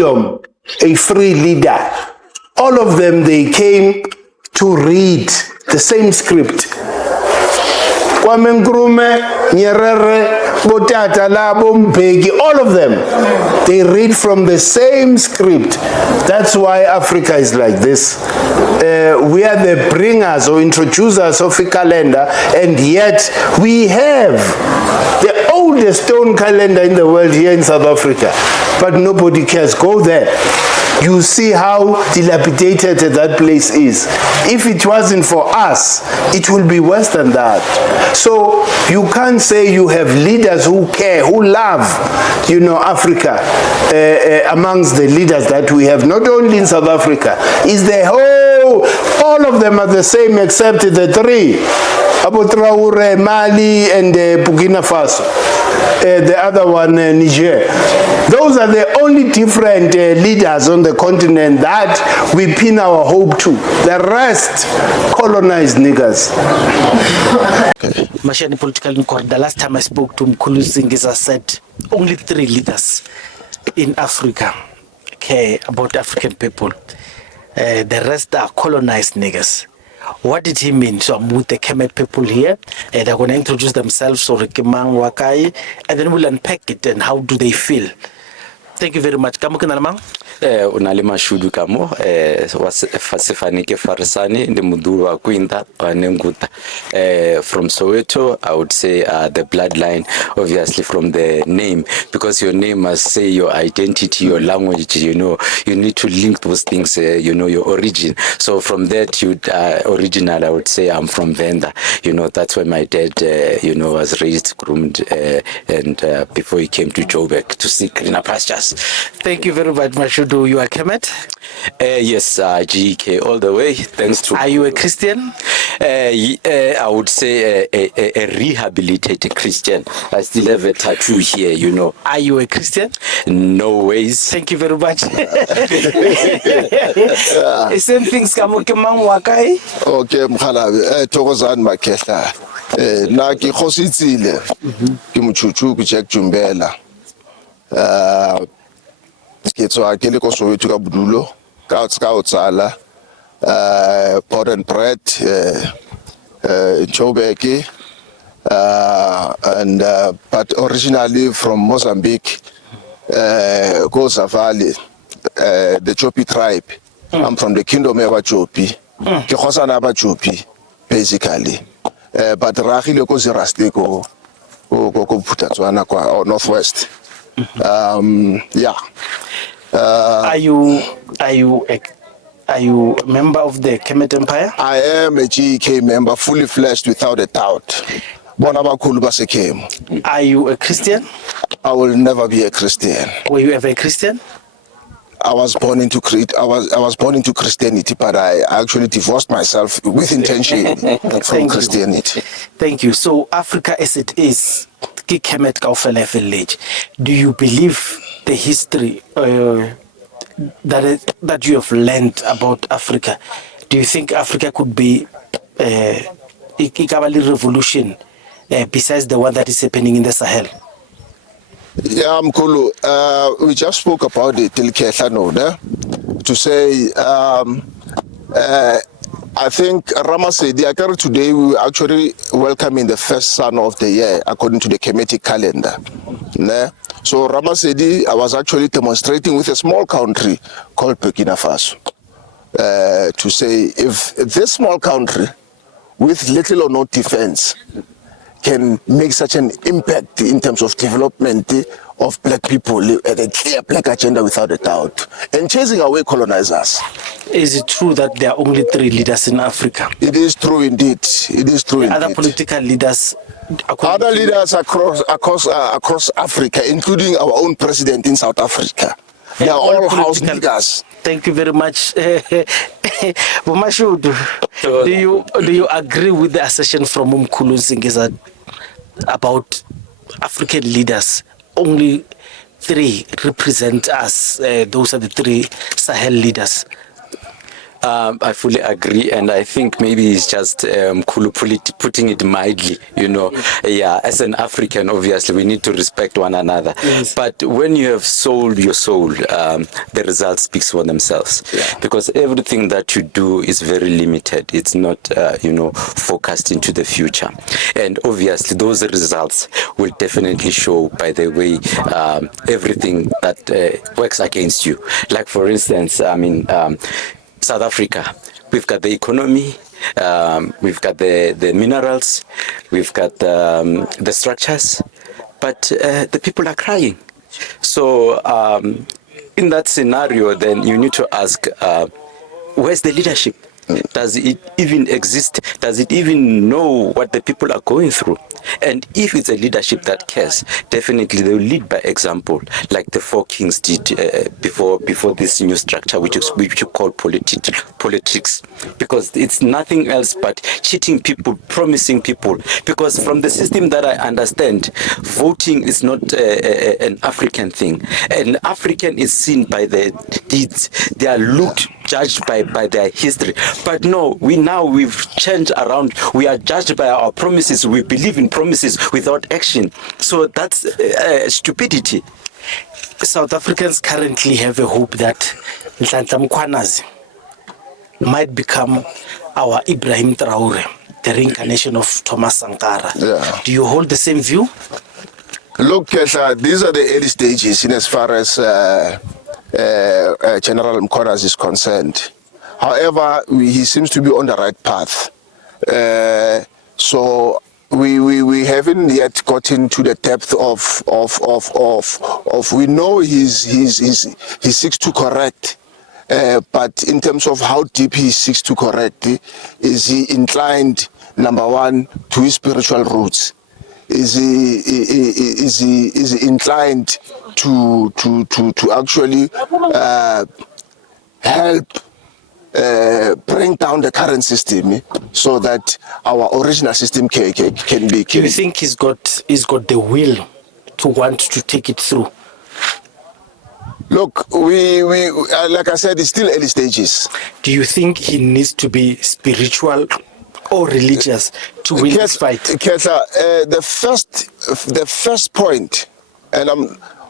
a free leader. All of them, they came to read the same script. Kwame Nkrumah, Nyerere, Botata, Labo Mbeki, all of them, they read from the same script. That's why Africa is like this. We are the bringers or introducers of a calendar, and yet we have the oldest stone calendar in the world here in South Africa, but nobody cares. Go there. You see how dilapidated that place is. If it wasn't for us, it will be worse than that. So you can't say you have leaders who care, who love, Africa amongst the leaders that we have, not only in South Africa. Is the whole, all of them are the same except the three. Abu Traore, Mali, and Burkina Faso. The other one, Niger. Those are the only different leaders on the continent that we pin our hope to. The rest, colonized niggas. Mashani Political Inquiry, the last time I spoke to Mkhwanazi, I said only 3 leaders in Africa care about African people. The rest are colonized niggas. What did he mean? So I'm with the Kmet people here, and they're going to introduce themselves, so Rikimang Wakai, and then we'll unpack it and how do they feel. Thank you very much. Kamu kenal unalima shudu kamo wasifanike farisani ndi muduru wa kuinda wanenguta. From Soweto, I would say the bloodline, obviously from the name, because your name must say your identity, your language, you need to link those things, your origin. So from that, original, I would say I'm from Venda. That's where my dad, was raised, groomed, and before he came to Joburg to seek greener pastures. Thank you very much, Mashudu. You are Kmet? Yes, GK all the way. Thanks to. Are you a Christian? I would say a rehabilitated Christian. I still have a tattoo here, Are you a Christian? No ways. Thank you very much. Same things kamo kemang wakai? Okay, Mkhwanazi, Thokozani Makehla. Na ki khositsile. Ki muchuchu ku Jack Jumbela. Ke tswa ke le ko Soweto ka Budulo ka Otsala pot and bread Joburg and but originally from Mozambique, Goza Valley, the Chopi tribe. I'm from the kingdom of Chopi. Ke khosana ba Chopi basically, but ragile ko Zeraste ko Botswana kwa northwest. Yeah. Are you a member of the Kmet Empire? I am a GK member, fully fledged without a doubt. Are you a Christian? I will never be a Christian. Were you ever a Christian? I was born into Christianity, but I actually divorced myself with intention from Christianity. Thank you. So Africa as it is, do you believe the history that you have learned about Africa? Do you think Africa could be a revolution besides the one that is happening in the Sahel? Yeah, Mkulu, we just spoke about it to say I think Ramasedi, today we were actually welcoming the first son of the year according to the Kmetic calendar. So Ramasedi, I was actually demonstrating with a small country called Burkina Faso to say if this small country with little or no defense can make such an impact in terms of development of black people, a clear black agenda without a doubt, and chasing away colonizers. Is it true that there are only 3 leaders in Africa? It is true indeed. It is true indeed. Other political leaders? Other leaders across Africa, including our own president in South Africa. They are all house niggas. Thank you very much. Mashudu, do you agree with the assertion from Mkhwanazi about African leaders? Only 3 represent us. Those are the 3 Sahel leaders. I fully agree, and I think maybe it's just putting it mildly, Yeah, as an African, obviously, we need to respect one another. Yes. But when you have sold your soul, the results speaks for themselves. Yeah. Because everything that you do is very limited. It's not, focused into the future. And obviously, those results will definitely show by the way everything that works against you. Like, for instance, South Africa, we've got the economy, we've got the minerals, we've got the structures, but the people are crying. So in that scenario, then you need to ask, where's the leadership? Does it even exist? Does it even know what the people are going through? And if it's a leadership that cares, definitely they will lead by example, like the four kings did before this new structure, which you call politics, because it's nothing else but cheating people, promising people. Because from the system that I understand, voting is not an African thing. An African is seen by their deeds. They are judged by their history. But no, we've changed around. We are judged by our promises. We believe in promises without action. So that's stupidity. South Africans currently have a hope that Mkhwanazi might become our Ibrahim Traore, the reincarnation of Thomas Sankara. Yeah. Do you hold the same view? Look, these are the early stages in as far as General Mkhwanazi is concerned. However, he seems to be on the right path. So we haven't yet gotten to the depth of we know he seeks to correct. But in terms of how deep he seeks to correct, is he inclined, number one, to his spiritual roots? Is he inclined to actually help bring down the current system so that our original system can be? Do you think he's got the will to want to take it through? Look, we like I said, it's still early stages. Do you think he needs to be spiritual or religious to win this fight? The first point, and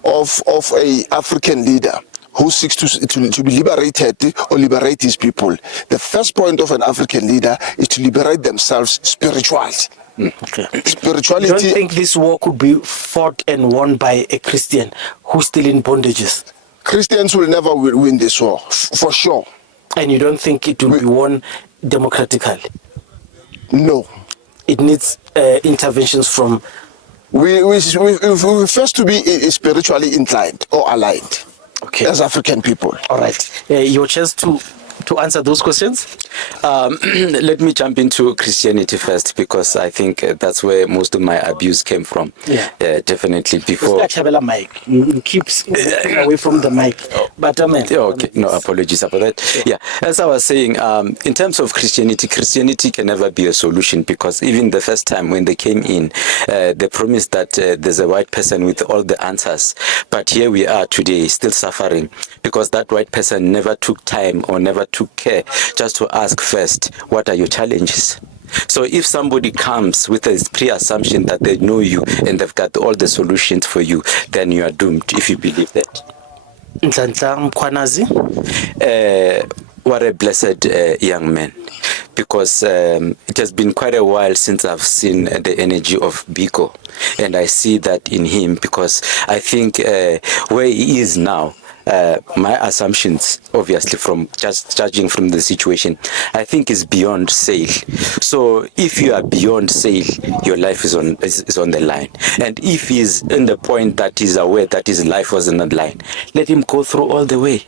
of a African leader who seeks to be liberated or liberate his people. The first point of an African leader is to liberate themselves spiritually. Okay. Spirituality. You don't think this war could be fought and won by a Christian who's still in bondages? Christians will never win this war, for sure. And you don't think it will be won democratically? No. It needs interventions from... We first to be spiritually inclined or aligned, okay, as African people. All right. Your chance to answer those questions? Let me jump into Christianity first, because I think that's where most of my abuse came from. Yeah. Definitely before. Mic. You keep away from the mic. But okay, no apologies about that. Yeah, as I was saying, in terms of Christianity can never be a solution, because even the first time when they came in, they promised that there's a white person with all the answers. But here we are today, still suffering, because that white person never took time or never took care just to ask first, what are your challenges? So if somebody comes with a pre-assumption that they know you and they've got all the solutions for you, then you are doomed if you believe that. Mkhwanazi? What a blessed young man, because it has been quite a while since I've seen the energy of Biko, and I see that in him, because I think where he is now, my assumptions, obviously, from just judging from the situation, I think is beyond sale. So if you are beyond sale, your life is on the line. And if he's in the point that he's aware that his life was on the line, let him go through all the way.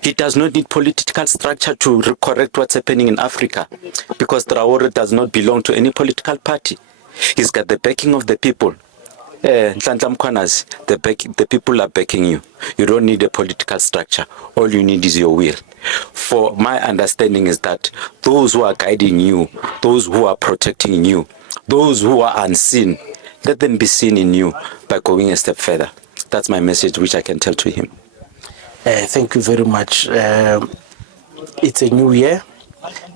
He does not need political structure to correct what's happening in Africa, because Traore does not belong to any political party. He's got the backing of the people. Mkhwanazi, the people are backing you. You don't need a political structure. All you need is your will. For my understanding is that those who are guiding you, those who are protecting you, those who are unseen, let them be seen in you by going a step further. That's my message, which I can tell to him. Thank you very much. It's a new year.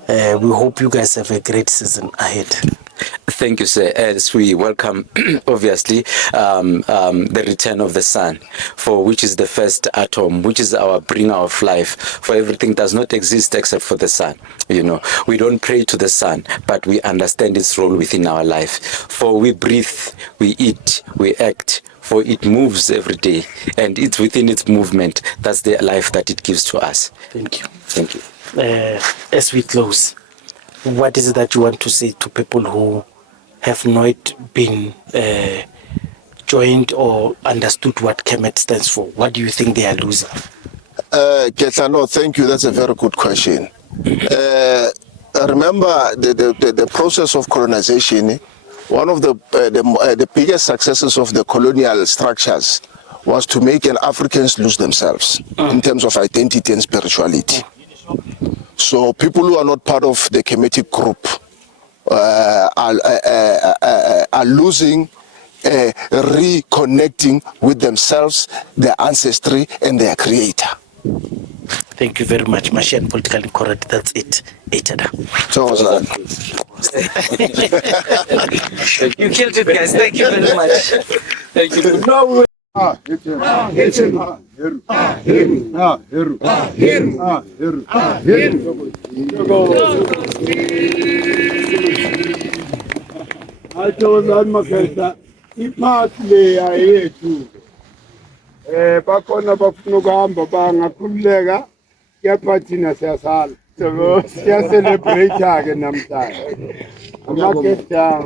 We hope you guys have a great season ahead. Thank you, sir. As we welcome, obviously, the return of the sun, for which is the first atom, which is our bringer of life. For everything does not exist except for the sun. You know, we don't pray to the sun, but we understand its role within our life. For we breathe, we eat, we act. For it moves every day, and it's within its movement. That's the life that it gives to us. Thank you. Thank you. As we close, what is it that you want to say to people who have not been joined or understood what KEMET stands for? What do you think they are losing? Ketano, thank you. That's a very good question. Remember the process of colonization. One of the biggest successes of the colonial structures was to make Africans lose themselves in terms of identity and spirituality. So people who are not part of the Kmetic group are losing, reconnecting with themselves, their ancestry, and their creator. Thank you very much, Mashian. Politically correct. That's it. You killed it, guys. Thank you very much. Thank you. Bakhona bafuna ukuhamba bangakhululeka kepha thina siyasala siyacelebrate-ke namhlanje ama-get down.